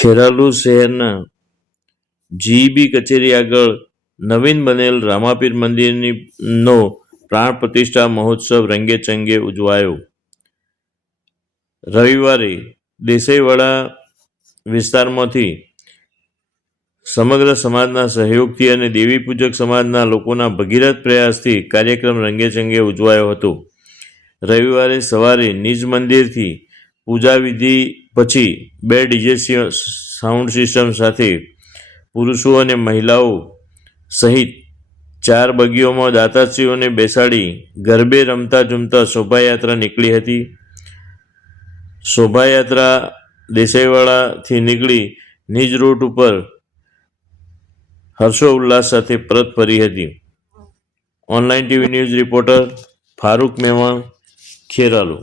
ખેરાલુ શહેરના જીઈબી કચેરી આગળ નવીન બનેલ રામાપીર મંદિરનો પ્રાણ પ્રતિષ્ઠા મહોત્સવ રંગેચંગે ઉજવાયો. રવિવારે દેસાઈવાડા વિસ્તારમાંથી સમગ્ર સમાજના સહયોગથી અને દેવી પૂજક સમાજના લોકોના ભગીરથ પ્રયાસથી કાર્યક્રમ રંગેચંગે ઉજવાયો હતો. રવિવારે સવારે નિજ મંદિરથી પૂજા વિધિ પછી 2 ડીજે સાઉન્ડ સિસ્ટમ સાથે પુરુષો અને મહિલાઓ સહિત 4 બગીઓમાં દાતાશ્રીઓને બેસાડી ગરબે રમતા ઝૂમતા શોભાયાત્રા નીકળી હતી. શોભાયાત્રા દેસાઈવાડાથી નીકળી નિજ રૂટ ઉપર હર્ષોલ્લાસ સાથે પરત ફરી હતી. Online TV news reporter Farooq Memon, Kheralu.